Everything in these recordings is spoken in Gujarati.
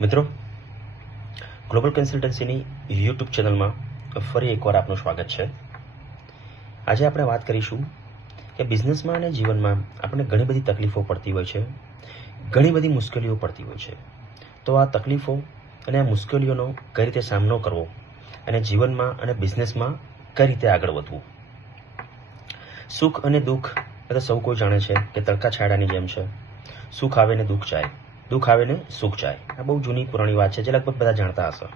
મિત્રો, ગ્લોબલ કન્સલ્ટન્સીની યુટ્યુબ ચેનલમાં ફરી એકવાર આપનું સ્વાગત છે. આજે આપણે વાત કરીશું કે બિઝનેસમાં અને જીવનમાં આપણને ઘણી બધી તકલીફો પડતી હોય છે, ઘણી બધી મુશ્કેલીઓ પડતી હોય છે. તો આ તકલીફો અને આ મુશ્કેલીઓનો કઈ રીતે સામનો કરવો અને જીવનમાં અને બિઝનેસમાં કઈ રીતે આગળ વધવું. સુખ અને દુઃખ એ તો સૌ કોઈ જાણે છે કે તડકા છાંયડાની જેમ છે. સુખ આવે ને દુઃખ જાય, દુઃખ આવે ને સુખ જાય. આ બહુ જૂની પુરાણી વાત છે જે લગભગ બધા જાણતા હશે.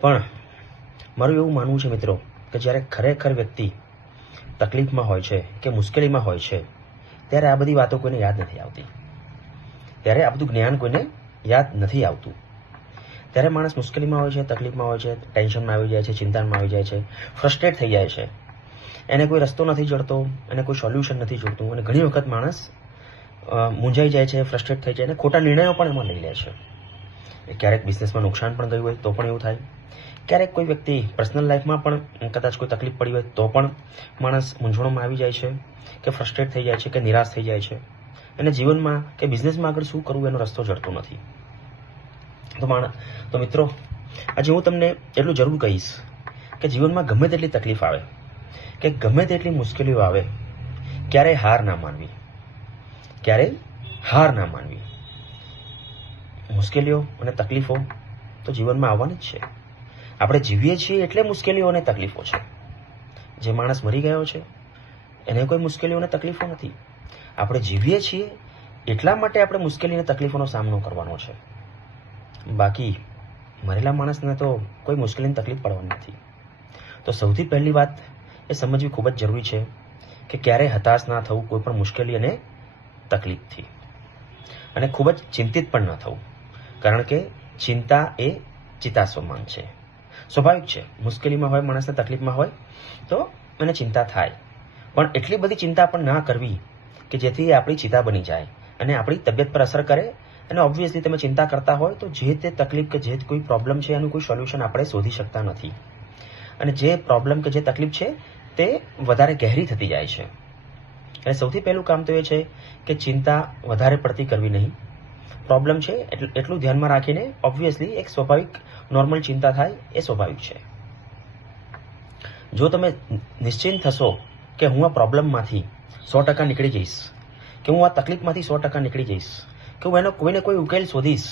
પણ મારું એવું માનવું છે મિત્રો કે જ્યારે ખરેખર વ્યક્તિ તકલીફમાં હોય છે કે મુશ્કેલીમાં હોય છે ત્યારે આ બધી વાતો કોઈને યાદ નથી આવતી, ત્યારે આ બધું જ્ઞાન કોઈને યાદ નથી આવતું. ત્યારે માણસ મુશ્કેલીમાં હોય છે, તકલીફમાં હોય છે, ટેન્શનમાં આવી જાય છે, ચિંતામાં આવી જાય છે, ફ્રસ્ટ્રેટ થઈ જાય છે. એને કોઈ રસ્તો નથી જડતો, એને કોઈ સોલ્યુશન નથી જોડતું અને ઘણી વખત માણસ મૂંઝાઈ જાય છે, ફ્રસ્ટ્રેટ થઈ જાય અને ખોટા નિર્ણયો પણ એમાં લઈ લે છે. ક્યારેક બિઝનેસમાં નુકસાન પણ ગયું હોય તો પણ એવું થાય. ક્યારેક કોઈ વ્યક્તિ પર્સનલ લાઈફમાં પણ કદાચ કોઈ તકલીફ પડી હોય તો પણ માણસ મૂંઝવણમાં આવી જાય છે કે ફ્રસ્ટ્રેટ થઈ જાય છે કે નિરાશ થઈ જાય છે અને જીવનમાં કે બિઝનેસમાં આગળ શું કરવું એનો રસ્તો જડતો નથી. તો મિત્રો, આજે હું તમને એટલું જરૂર કહીશ કે જીવનમાં ગમે તેટલી તકલીફ આવે કે ગમે તેટલી મુશ્કેલીઓ આવે, ક્યારેય હાર ના માનવી, ક્યારેય હાર ના માનવી. મુશ્કેલીઓ અને તકલીફો તો જીવનમાં આવવાની જ છે. આપણે જીવીએ છીએ એટલે મુશ્કેલીઓ અને તકલીફો છે. જે માણસ મરી ગયો છે એને કોઈ મુશ્કેલીઓ અને તકલીફો નથી. આપણે જીવીએ છીએ એટલા માટે આપણે મુશ્કેલી અને તકલીફોનો સામનો કરવાનો છે. બાકી મરેલા માણસને તો કોઈ મુશ્કેલીની તકલીફ પડવાની નથી. તો સૌથી પહેલી વાત એ સમજવી ખૂબ જ જરૂરી છે કે ક્યારેય હતાશ ના થવું કોઈ પણ મુશ્કેલી અને તકલીફથી, અને ખૂબ જ ચિંતિત પણ ન થવું, કારણ કે ચિંતા એ ચિતા સમાન છે. સ્વાભાવિક છે, મુશ્કેલીમાં હોય માણસને, તકલીફમાં હોય તો એને ચિંતા થાય, પણ એટલી બધી ચિંતા પણ ના કરવી કે જેથી આપણી ચિતા બની જાય અને આપણી તબિયત પર અસર કરે. અને ઓબ્વિયસલી તમે ચિંતા કરતા હોય તો જે તે તકલીફ કે જે કોઈ પ્રોબ્લેમ છે એનું કોઈ સોલ્યુશન આપણે શોધી શકતા નથી અને જે પ્રોબ્લેમ કે જે તકલીફ છે તે વધારે ગહેરી થતી જાય છે. અને સૌથી પહેલું કામ તો એ છે કે ચિંતા વધારે પડતી કરવી નહીં. પ્રોબ્લેમ છે એટલું ધ્યાનમાં રાખીને ઓબ્વિયસલી એક સ્વાભાવિક નોર્મલ ચિંતા થાય એ સ્વાભાવિક છે. જો તમે નિશ્ચિંત થશો કે હું આ પ્રોબ્લેમમાંથી 100% નીકળી જઈશ, કે હું આ તકલીફમાંથી 100% નીકળી જઈશ, કે હું એનો કોઈને કોઈ ઉકેલ શોધીશ,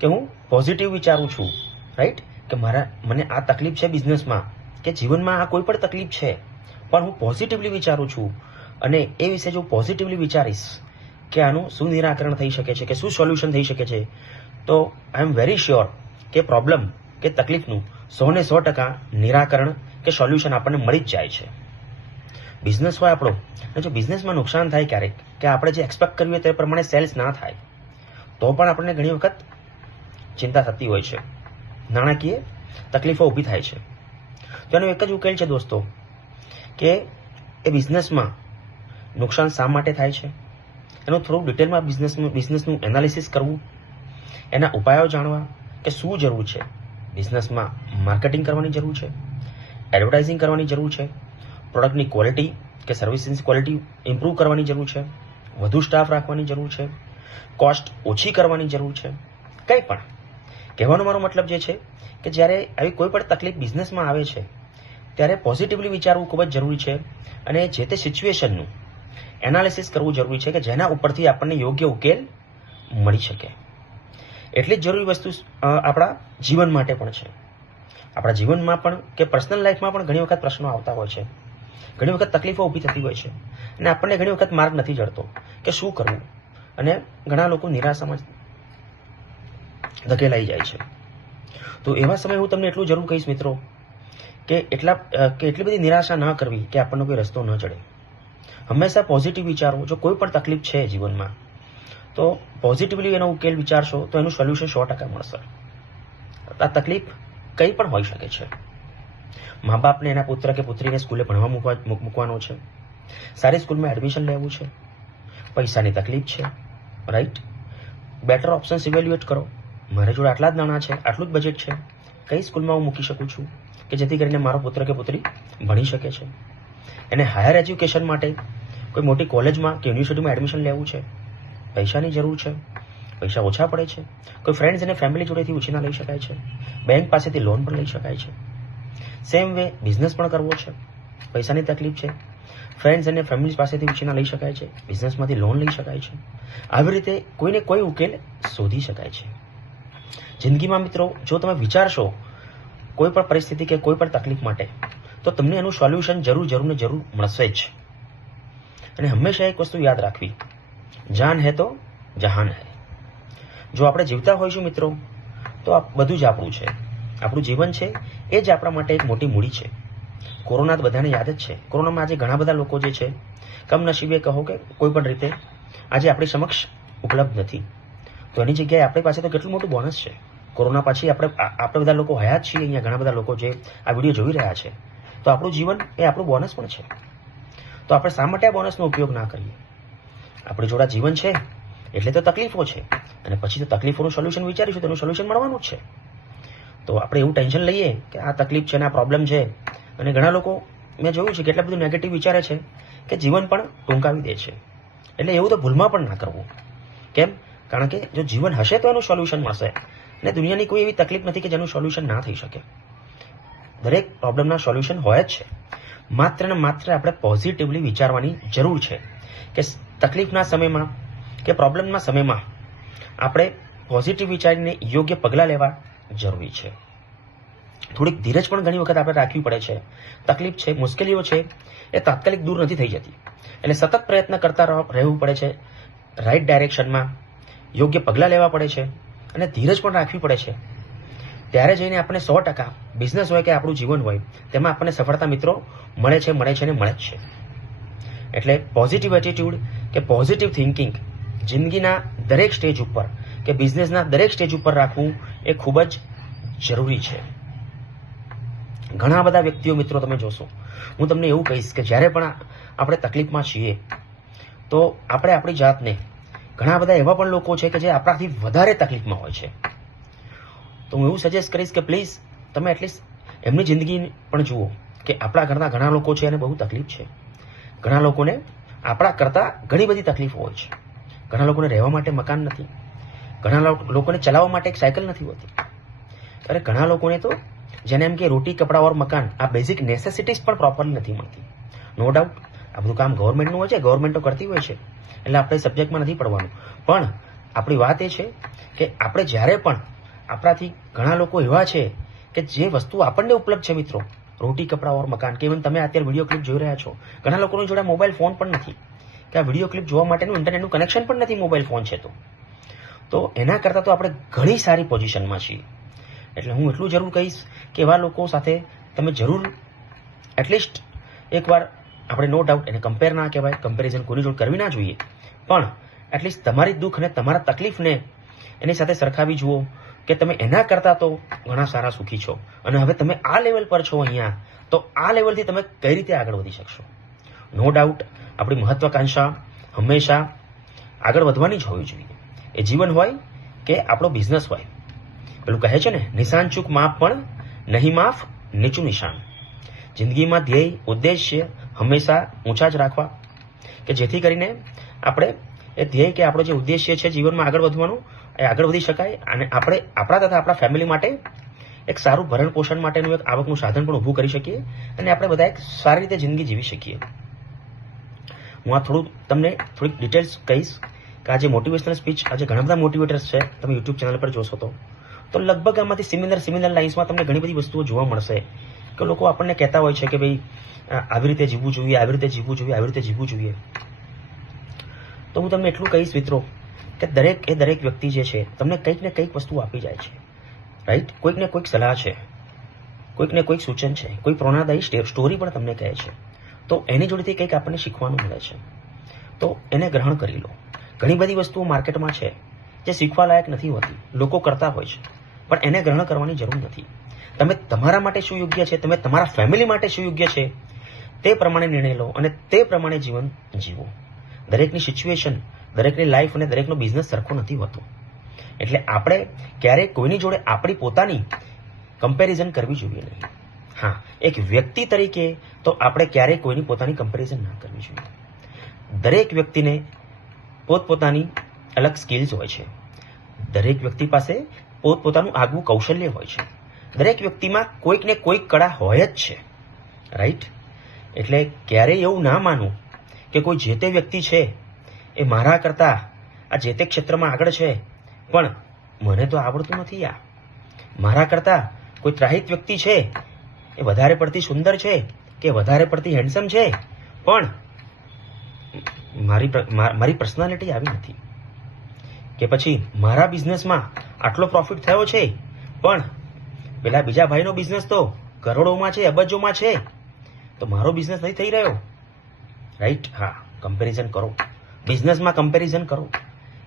કે હું પોઝિટિવ વિચારું છું, રાઈટ, કે મને આ તકલીફ છે બિઝનેસમાં કે જીવનમાં આ કોઈ પણ તકલીફ છે પણ હું પોઝિટિવલી વિચારું છું અને એ વિશે જો પોઝિટિવલી વિચારીશ કે આનું શું નિરાકરણ થઈ શકે છે, કે શું સોલ્યુશન થઈ શકે છે, તો આઈ એમ વેરી શ્યોર કે પ્રોબ્લેમ કે તકલીફનું 100% નિરાકરણ કે સોલ્યુશન આપણને મળી જ જાય છે. બિઝનેસ હોય આપણો, અને જો બિઝનેસમાં નુકસાન થાય ક્યારેક, કે આપણે જે એક્સપેક્ટ કર્યું હોય તે પ્રમાણે સેલ્સ ના થાય તો પણ આપણને ઘણી વખત ચિંતા થતી હોય છે, નાણાકીય તકલીફો ઊભી થાય છે. તો એનો એક જ ઉકેલ છે દોસ્તો કે એ બિઝનેસમાં નુકસાન શા માટે થાય છે એનું થોડું ડિટેલમાં બિઝનેસનું એનાલિસિસ કરવું, એના ઉપાયો જાણવા કે શું જરૂર છે. બિઝનેસમાં માર્કેટિંગ કરવાની જરૂર છે, એડવર્ટાઇઝિંગ કરવાની જરૂર છે, પ્રોડક્ટની ક્વોલિટી કે સર્વિસની ક્વોલિટી ઇમ્પ્રૂવ કરવાની જરૂર છે, વધુ સ્ટાફ રાખવાની જરૂર છે, કોસ્ટ ઓછી કરવાની જરૂર છે. કંઈ પણ કહેવાનો મારો મતલબ જે છે કે જ્યારે આવી કોઈ પણ તકલીફ બિઝનેસમાં આવે છે ત્યારે પોઝિટિવલી વિચારવું ખૂબ જ જરૂરી છે અને જે તે સિચ્યુએશનનું એનાલિસિસ કરવું જરૂરી છે કે જેના ઉપરથી આપણને યોગ્ય ઉકેલ મળી શકે. એટલી જ જરૂરી વસ્તુ આપણા જીવન માટે પણ છે. આપણા જીવનમાં પણ કે પર્સનલ લાઈફમાં પણ ઘણી વખત પ્રશ્નો આવતા હોય છે, ઘણી વખત તકલીફો ઊભી થતી હોય છે અને આપણને ઘણી વખત માર્ગ નથી જડતો કે શું કરવું અને ઘણા લોકો નિરાશામાં ધકેલાઈ જાય છે. તો એવા સમયે હું તમને એટલું જરૂર કહીશ મિત્રો કે એટલી બધી નિરાશા ન કરવી કે આપણને કોઈ રસ્તો ન જડે. હંમેશા પોઝિટિવ વિચારો. જો કોઈ પણ તકલીફ છે જીવનમાં તો પોઝિટિવલી એનો ઉકેલ વિચારશો તો એનું સોલ્યુશન 100% મળશે. આ તકલીફ કંઈ પણ હોઈ શકે છે. મા બાપને એના પુત્ર કે પુત્રીને સ્કૂલે ભણવા મૂકવાનો છે, સારી સ્કૂલમાં એડમિશન લેવું છે, પૈસાની તકલીફ છે, રાઈટ. બેટર ઓપ્શન્સ ઇવેલ્યુએટ કરો. મારે જોડે આટલા જ નાણાં છે, આટલું જ બજેટ છે, કઈ સ્કૂલમાં હું મૂકી શકું છું કે જેથી કરીને મારો પુત્ર કે પુત્રી ભણી શકે છે. એને હાયર એજ્યુકેશન માટે કોઈ મોટી કોલેજમાં કે યુનિવર્સિટીમાં એડમિશન લેવું છે, પૈસાની જરૂર છે, પૈસા ઓછા પડે છે. કોઈ ફ્રેન્ડ્સ અને ફેમિલી જોડેથી ઉછીના લઈ શકાય છે. બેંક પાસેથી લોન પણ લઈ શકાય છે. સેમ વે બિઝનેસ પણ કરવો છે, પૈસાની તકલીફ છે, ફ્રેન્ડ્સ અને ફેમિલી પાસેથી ઉછીના લઈ શકાય છે, બિઝનેસમાંથી લોન લઈ શકાય છે. આવી રીતે કોઈને કોઈ ઉકેલ શોધી શકાય છે. જિંદગીમાં મિત્રો જો તમે વિચારશો કોઈ પણ પરિસ્થિતિ કે કોઈ પણ તકલીફ માટે, તો તમને એનું સોલ્યુશન જરૂર ને જરૂર મળશે જ. અને હંમેશા એક વસ્તુ યાદ રાખવી, જાન હે તો જહાન હે. જો આપણે જીવતા હોઈશું મિત્રો, તો આ બધું જ આપણું છે. આપણું જીવન છે એ જ આપણા માટે એક મોટી મૂડી છે. કોરોના બધાને યાદ જ છે. કોરોનામાં આજે ઘણા બધા લોકો જે છે, કમનસીબે કહો કે કોઈ પણ રીતે આજે આપણી સમક્ષ ઉપલબ્ધ નથી. તો એની જગ્યાએ આપણી પાસે તો કેટલું મોટું બોનસ છે. કોરોના પછી આપણે બધા લોકો હયાત છીએ અહીંયા, ઘણા બધા લોકો જે આ વિડીયો જોઈ રહ્યા છે. તો આપણું જીવન એ આપણું બોનસ પણ છે. તો આપણે શા માટે આ બોનસનો ઉપયોગ ના કરીએ? આપણી જોડે જીવન છે એટલે તો તકલીફો છે, અને પછી તો તકલીફોનું સોલ્યુશન વિચારીશું, તેનું સોલ્યુશન મળવાનું જ છે. તો આપણે એવું ટેન્શન લઈએ કે આ તકલીફ છે ને આ પ્રોબ્લેમ છે, અને ઘણા લોકો મેં જોયું છે કે એટલા બધું નેગેટિવ વિચારે છે કે જીવન પણ ટૂંકાવી દે છે. એટલે એવું તો ભૂલમાં પણ ના કરવું. કેમ? કારણ કે જો જીવન હશે તો એનું સોલ્યુશન મળશે. અને દુનિયાની કોઈ એવી તકલીફ નથી કે જેનું સોલ્યુશન ના થઈ શકે. દરેક પ્રોબ્લેમના સોલ્યુશન હોય જ છે. માત્ર ને માત્ર આપણે પોઝિટિવલી વિચારવાની જરૂર છે કે તકલીફના સમયમાં કે પ્રોબ્લેમના સમયમાં આપણે પોઝિટિવ વિચારીને યોગ્ય પગલાં લેવા જરૂરી છે. થોડીક ધીરજ પણ ઘણી વખત આપણે રાખવી પડે છે. તકલીફ છે, મુશ્કેલીઓ છે, એ તાત્કાલિક દૂર નથી થઈ જતી. એટલે સતત પ્રયત્ન કરતા રહેવું પડે છે. રાઈટ ડાયરેક્શનમાં યોગ્ય પગલાં લેવા પડે છે અને ધીરજ પણ રાખવી પડે છે. ત્યારે જઈને આપણે 100% બિઝનેસ હોય કે આપણું જીવન હોય, તેમાં આપણને સફળતા મિત્રો મળે છે ને મળે જ છે. એટલે પોઝિટિવ એટીટ્યુડ કે પોઝિટિવ થિંકિંગ જિંદગીના દરેક સ્ટેજ ઉપર કે બિઝનેસના દરેક સ્ટેજ ઉપર રાખવું એ ખૂબ જ જરૂરી છે. ઘણા બધા વ્યક્તિઓ મિત્રો તમે જોશો, હું તમને એવું કહીશ કે જ્યારે પણ આપણે તકલીફમાં છીએ તો આપણે આપણી જાતને, ઘણા બધા એવા પણ લોકો છે કે જે આપણાથી વધારે તકલીફમાં હોય છે, તો હું એવું સજેસ્ટ કરીશ કે પ્લીઝ તમે એટલીસ્ટ એમની જિંદગી પણ જુઓ કે આપણા ઘરના ઘણા લોકો છે અને બહુ તકલીફ છે. ઘણા લોકોને આપણા કરતાં ઘણી બધી તકલીફો હોય છે. ઘણા લોકોને રહેવા માટે મકાન નથી, ઘણા લોકોને ચલાવવા માટે એક સાયકલ નથી હોતી, અરે ઘણા લોકોને તો જેને એમ કે રોટી કપડા ઓર મકાન, આ બેઝિક નેસેસિટીઝ પણ પ્રોપરલી નથી મળતી. નો ડાઉટ આ બધું કામ ગવર્મેન્ટનું હોય છે, ગવર્મેન્ટ તો કરતી હોય છે, એટલે આપણે સબ્જેક્ટમાં નથી પડવાનું. પણ આપણી વાત એ છે કે આપણે જ્યારે પણ આપણાથી ઘણા લોકો એવા છે કે જે વસ્તુ આપણને ઉપલબ્ધ છે મિત્રો, રોટી કપડા ઓર મકાન, કે ઇવન તમે અત્યારે વિડીયો ક્લિપ જોઈ રહ્યા છો, ઘણા લોકોની જોડે મોબાઈલ ફોન પણ નથી કે આ વિડીયો ક્લિપ જોવા માટેનું ઇન્ટરનેટનું કનેક્શન પણ નથી, મોબાઈલ ફોન છે તો એના કરતાં તો આપણે ઘણી સારી પોઝિશનમાં છીએ. એટલે હું એટલું જરૂર કહીશ કે એવા લોકો સાથે તમે જરૂર એટલીસ્ટ એકવાર, આપણે નો ડાઉટ એને કમ્પેર ના કહેવાય, કમ્પેરિઝન કોની જોડે કરવી ના જોઈએ, પણ એટલીસ્ટ તમારી દુઃખ અને તમારા તકલીફને એની સાથે સરખાવી જુઓ કે તમે એના કરતાં તો ઘણા સારા સુખી છો, અને હવે તમે આ લેવલ પર છો અહીંયા, તો આ લેવલથી તમે કઈ રીતે આગળ વધી શકશો. નો ડાઉટ આપણી મહત્વાકાંક્ષા હંમેશા આગળ વધવાની જ હોવી જોઈએ. એ જીવન હોય કે આપણો બિઝનેસ હોય. પેલું કહે છે ને, નિશાન ચૂક માફ પણ નહીં માફ નીચું નિશાન. જિંદગીમાં ધ્યેય ઉદ્દેશ્ય હંમેશા ઊંચા જ રાખવા, કે જેથી કરીને આપણે એ ધ્યેય કે આપણો જે ઉદ્દેશ્ય છે જીવનમાં આગળ વધવાનું, એ આગળ વધી શકાય, અને આપણે આપણા તથા આપણા ફેમિલી માટે એક સારું ભરણ પોષણ માટેનું એક આવકનું સાધન પણ ઊભું કરી શકીએ, અને આપણે બધા એક સારી રીતે જિંદગી જીવી શકીએ. હું આ તમને થોડીક ડિટેલ્સ કહીશ કે આજે મોટિવેશનલ સ્પીચ, આજે ઘણા બધા મોટિવેટર્સ છે, તમે યુટ્યુબ ચેનલ પર જોશો તો લગભગ આમાંથી સિમિલર લાઇન્સમાં તમને ઘણી બધી વસ્તુઓ જોવા મળશે કે લોકો આપણને કહેતા હોય છે કે ભાઈ આવી રીતે જીવવું જોઈએ, આવી રીતે જીવવું જોઈએ, આવી રીતે જીવવું જોઈએ. તો હું તમને એટલું કહીશ મિત્રો કે દરેક વ્યક્તિ જે છે તમને કંઈક ને કંઈક વસ્તુ આપી જાય છે, રાઈટ? કોઈક ને કોઈક સલાહ છે, કોઈક ને કોઈક સૂચન છે, કોઈ પ્રેરણાદાયી સ્ટોરી પણ તમને કહે છે, તો એની જોડેથી કંઈક આપણને શીખવાનું મળે છે, તો એને ગ્રહણ કરી લો. ઘણી બધી વસ્તુઓ માર્કેટમાં છે જે શીખવા લાયક નથી હોતી, લોકો કરતા હોય છે, પણ એને ગ્રહણ કરવાની જરૂર નથી. તમે તમારા માટે શું યોગ્ય છે, તમે તમારા ફેમિલી માટે શું યોગ્ય છે, તે પ્રમાણે નિર્ણય લો અને તે પ્રમાણે જીવન જીવો. દરેકની સિચ્યુએશન, દરેકની લાઈફ અને દરેકનો બિઝનેસ સરખો નથી હોતો. એટલે આપણે ક્યારેય કોઈની જોડે આપણી પોતાની કમ્પેરિઝન કરવી જોઈએ નહીં. હા, એક વ્યક્તિ તરીકે તો આપણે ક્યારેય કોઈની પોતાની કમ્પેરિઝન ના કરવી જોઈએ. દરેક વ્યક્તિને પોતપોતાની અલગ સ્કિલ્સ હોય છે, દરેક વ્યક્તિ પાસે પોતપોતાનું આગવું કૌશલ્ય હોય છે. દરેક વ્યક્તિમાં કોઈક ને કોઈક કળા હોય જ છે, રાઈટ? એટલે ક્યારેય એવું ના માનવું કે કોઈ જે તે વ્યક્તિ છે એ મારા કરતા આ જે તે ક્ષેત્રમાં આગળ છે, પણ મને તો આવડતું નથી. આ મારા કરતા કોઈ ત્રાહિત વ્યક્તિ છે એ વધારે પડતી સુંદર છે કે વધારે પડતી હેન્ડસમ છે, પણ મારી પર્સનાલિટી આવી નથી. કે પછી મારા બિઝનેસમાં આટલો પ્રોફિટ થયો છે, પણ પેલા બીજા ભાઈનો બિઝનેસ તો કરોડોમાં છે, અબજોમાં છે, તો મારો બિઝનેસ નથી થઈ રહ્યો, રાઈટ? હા, કમ્પેરિઝન કરો, બિઝનેસમાં કમ્પેરિઝન કરો,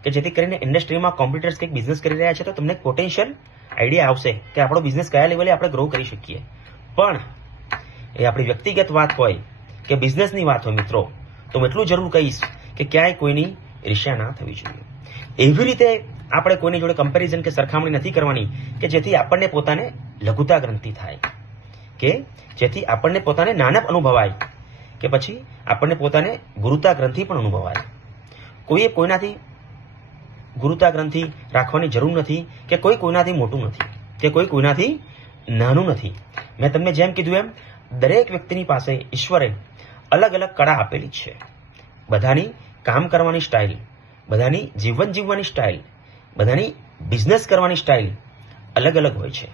કે જેથી કરીને ઇન્ડસ્ટ્રીમાં કોમ્પ્યુટર્સ કંઈક બિઝનેસ કરી રહ્યા છે તો તમને પોટેન્શિયલ આઈડિયા આવશે કે આપણો બિઝનેસ કયા લેવલે આપણે ગ્રો કરી શકીએ. પણ એ આપણી વ્યક્તિગત વાત હોય કે બિઝનેસની વાત હોય મિત્રો, તો હું એટલું જરૂર કહીશ કે ક્યાંય કોઈની ઈર્ષ્યા ના થવી જોઈએ. એવી રીતે આપણે કોઈની જોડે કમ્પેરિઝન કે સરખામણી નથી કરવાની કે જેથી આપણને પોતાને લઘુતા ગ્રંથિ થાય, કે જેથી આપણને પોતાને નાનપ અનુભવાય, કે પછી આપણને પોતાને ગુરુતા ગ્રંથિ પણ અનુભવાય. કોઈએ કોઈનાથી ગુરુતા ગ્રંથિ રાખવાની જરૂર નથી કે કોઈ કોઈનાથી મોટું નથી કે કોઈ કોઈનાથી નાનું નથી. મેં તમને જેમ કીધું એમ દરેક વ્યક્તિની પાસે ઈશ્વરે અલગ અલગ કળા આપેલી છે. બધાની કામ કરવાની સ્ટાઇલ, બધાની જીવન જીવવાની સ્ટાઇલ, બધાની બિઝનેસ કરવાની સ્ટાઇલ અલગ અલગ હોય છે.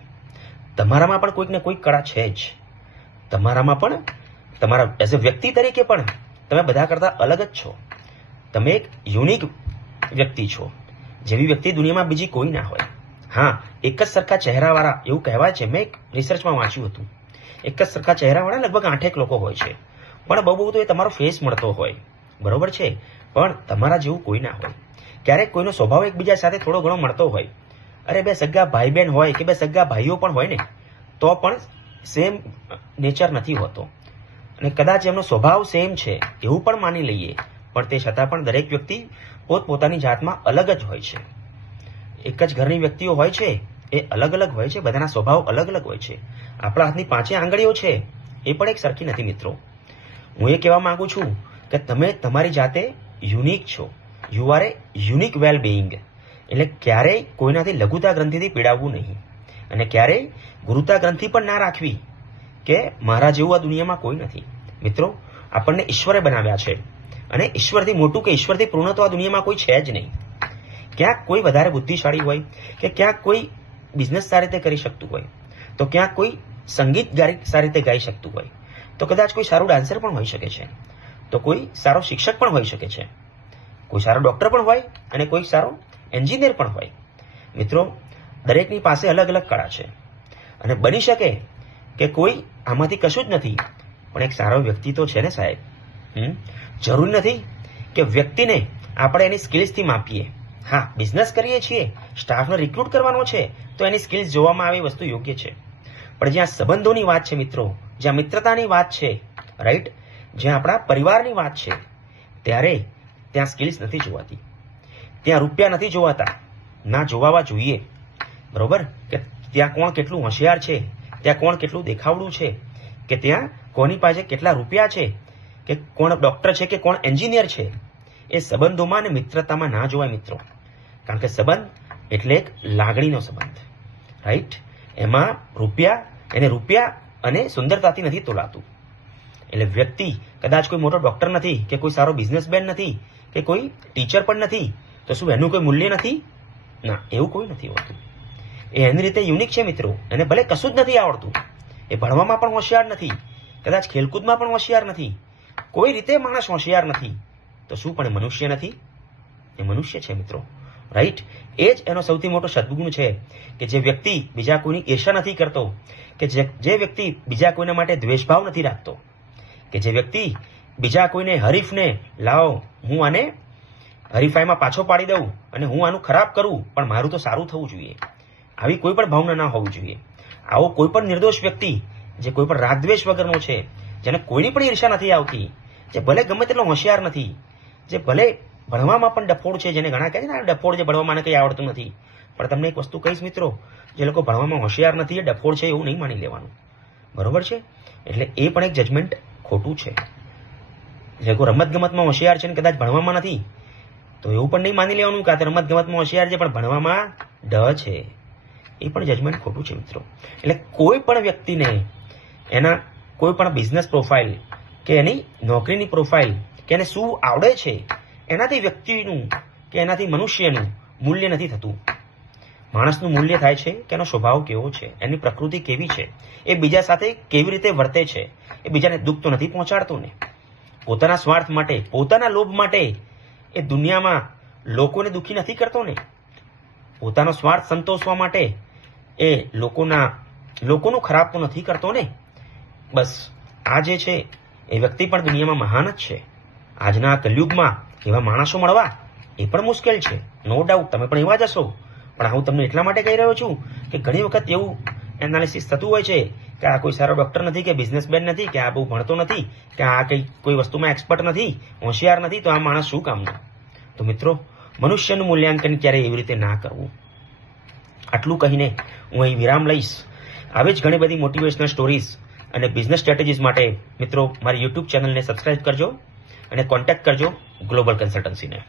તમારામાં પણ કોઈક ને કોઈક કળા છે જ. તમારામાં પણ તમારા એઝ અ વ્યક્તિ તરીકે પણ તમે બધા કરતા અલગ જ છો. તમે એક યુનિક વ્યક્તિ છો, જેવી વ્યક્તિ દુનિયામાં બીજી કોઈ ના હોય. હા, એક જ સરખા ચહેરાવાળા એવું કહેવાય છે, મેં એક રિસર્ચમાં વાંચ્યું હતું, એક જ સરખા ચહેરાવાળા લગભગ 8 લોકો હોય છે, પણ બહુ તો એ તમારો ફેસ મળતો હોય, બરોબર છે, પણ તમારા જેવું કોઈ ના હોય. ક્યારેક કોઈનો સ્વભાવ એકબીજા સાથે થોડો ઘણો મળતો હોય. અરે બે સગા ભાઈ બહેન હોય કે બે સગા ભાઈઓ પણ હોય ને, તો પણ સેમ નેચર નથી હોતો, અને કદાચ એમનો સ્વભાવ સેમ છે એવું પણ માની લઈએ, પણ તે છતાં પણ દરેક વ્યક્તિ પોતપોતાની જાતમાં અલગ જ હોય છે. એક જ ઘરની વ્યક્તિઓ હોય છે એ અલગ અલગ હોય છે, બધાના સ્વભાવ અલગ અલગ હોય છે. આપણા હાથની 5 આંગળીઓ છે એ પણ એક સરખી નથી મિત્રો. હું એ કહેવા માંગુ છું કે તમે તમારી જાતે યુનિક છો. You are A unique well being. એટલે ક્યારેય કોઈનાથી લઘુતા ગ્રંથિથી પીડાવવું નહીં, અને ક્યારેય ગુરુતા ગ્રંથિ પણ ના રાખવી કે મારા જેવું આ દુનિયામાં કોઈ નથી. મિત્રો, આપણને ઈશ્વરે બનાવ્યા છે, અને ઈશ્વરથી મોટું કે ઈશ્વરથી પૂર્ણ તો આ દુનિયામાં કોઈ છે જ નહીં. ક્યાંક કોઈ વધારે બુદ્ધિશાળી હોય, કે ક્યાંક કોઈ બિઝનેસ સારી રીતે કરી શકતું હોય, તો ક્યાંક કોઈ સંગીત સારી રીતે ગાઈ શકતું હોય, તો કદાચ કોઈ સારું ડાન્સર પણ હોઈ શકે છે, તો કોઈ સારો શિક્ષક પણ હોઈ શકે છે, કોઈ સારો ડોક્ટર પણ હોય, અને કોઈ સારો એન્જિનિયર પણ હોય. મિત્રો, દરેકની પાસે અલગ અલગ કળા છે, અને બની શકે કે કોઈ આમાંથી કશું જ નથી, પણ એક સારો વ્યક્તિ તો છે ને સાહેબ. જરૂરી નથી કે વ્યક્તિને આપણે એની સ્કિલ્સથી માપીએ. હા, બિઝનેસ કરીએ છીએ, સ્ટાફને રિક્રુટ કરવાનો છે, તો એની સ્કિલ્સ જોવામાં આવે વસ્તુ યોગ્ય છે. પણ જ્યાં સંબંધોની વાત છે મિત્રો, જ્યાં મિત્રતાની વાત છે, રાઈટ, જ્યાં આપણા પરિવારની વાત છે, ત્યારે ત્યાં સ્કિલ્સ નથી જોવાતી, ત્યાં રૂપિયા નથી જોવાતા, ના જોવાવા જોઈએ, બરોબર? કે ત્યાં કોણ કેટલું હોશિયાર છે, ત્યાં કોણ કેટલું દેખાવડું છે, કે ત્યાં કોની પાસે કેટલા રૂપિયા છે, કે કોણ ડોક્ટર છે કે કોણ એન્જિનિયર છે, એ સંબંધોમાં અને મિત્રતામાં ના જોવાય મિત્રો. કારણ કે સંબંધ એટલે એક લાગણીનો સંબંધ, રાઈટ? એમાં રૂપિયા અને સુંદરતાથી નથી તોલાતું. એટલે વ્યક્તિ કદાચ કોઈ મોટો ડોક્ટર નથી, કે કોઈ સારો બિઝનેસમેન નથી, કે કોઈ ટીચર પણ નથી, તો શું એનું કોઈ મૂલ્ય નથી? ના, એવું કોઈ નથી હોતું. એ એની રીતે યુનિક છે મિત્રો. એને ભલે કશું જ નથી આવડતું, એ ભણવામાં પણ હોશિયાર નથી, કદાચ ખેલકૂદમાં પણ હોશિયાર નથી, કોઈ રીતે માણસ હોશિયાર નથી, તો શું પણ એ મનુષ્ય નથી? એ મનુષ્ય છે મિત્રો, રાઈટ? એ જ એનો સૌથી મોટો સદગુણ છે, કે જે વ્યક્તિ બીજા કોઈની ઈર્ષા નથી કરતો, કે જે વ્યક્તિ બીજા કોઈના માટે દ્વેષભાવ નથી રાખતો, કે જે વ્યક્તિ બીજા કોઈને હરીફને લાવો હું આને હરીફાઈમાં પાછો પાડી દઉં અને હું આનું ખરાબ કરું, પણ મારું તો સારું થવું જોઈએ, આવી કોઈ પણ ભાવના ના હોવી જોઈએ. આવો કોઈ પણ નિર્દોષ વ્યક્તિ જે કોઈ પણ રાગદ્વેષ વગરનો છે, જેને કોઈની પણ ઈર્ષા નથી આવતી, જે ભલે ગમે તેટલો હોશિયાર નથી, જે ભલે ભણવામાં પણ ડફોડ છે, જેને ઘણા કહે છે ને ડફોડ, જે ભણવામાં કંઈ આવડતું નથી, પણ તમને એક વસ્તુ કહીશ મિત્રો, જે લોકો ભણવામાં હોશિયાર નથી એ ડફોડ છે એવું નહીં માની લેવાનું, બરોબર છે? એટલે એ પણ એક જજમેન્ટ ખોટું છે. જે કોઈ રમત ગમતમાં હોશિયાર છે ને કદાચ ભણવામાં નથી, તો એવું પણ નહીં માની લેવાનું કે આ રમત ગમતમાં હોશિયાર છે પણ ભણવામાં ડ છે. એ પણ જજમેન્ટ ખોટું છે મિત્રો. એટલે કોઈ પણ વ્યક્તિને એના કોઈ પણ બિઝનેસ પ્રોફાઇલ કે એની નોકરીની પ્રોફાઇલ કે એને શું આવડે છે એનાથી વ્યક્તિનું કે એનાથી મનુષ્યનું મૂલ્ય નથી થતું. માણસનું મૂલ્ય થાય છે કે એનો સ્વભાવ કેવો છે, એની પ્રકૃતિ કેવી છે, એ બીજા સાથે કેવી રીતે વર્તે છે, એ બીજાને દુઃખ તો નથી પહોંચાડતો ને. પોતાના સ્વાર્થ માટે, પોતાના લોભ માટે એ દુનિયામાં લોકોને દુઃખી નથી કરતો ને. પોતાનો સ્વાર્થ સંતોષવા માટે એ લોકોનું ખરાબ તો નથી કરતો ને. બસ આ જે છે એ વ્યક્તિ પણ દુનિયામાં મહાન જ છે. આજના કલયુગમાં એવા માણસો મળવા એ પણ મુશ્કેલ છે, નો ડાઉટ. તમે પણ એવા જ હશો. પણ હું તમને એટલા માટે કહી રહ્યો છું કે ઘણી વખત એવું એનાલિસિસ થતું હોય છે કે આ કોઈ સારો ડોક્ટર નથી, કે બિઝનેસમેન નથી, કે આ બહુ ભણતો નથી, કે આ કોઈ વસ્તુમાં એક્સપર્ટ નથી, હોશિયાર નથી, તો આ માણસ શું કામનું. તો મિત્રો, મનુષ્યનું મૂલ્યાંકન ક્યારેય એવી રીતે ના કરવું. આટલું કહીને હું અહીં વિરામ લઈશ. આવી જ ઘણી બધી મોટિવેશનલ સ્ટોરીઝ અને બિઝનેસ સ્ટ્રેટેજીસ માટે મિત્રો મારી યુટ્યુબ ચેનલને સબસ્ક્રાઇબ કરજો અને કોન્ટેક્ટ કરજો ગ્લોબલ કન્સલ્ટન્સીને.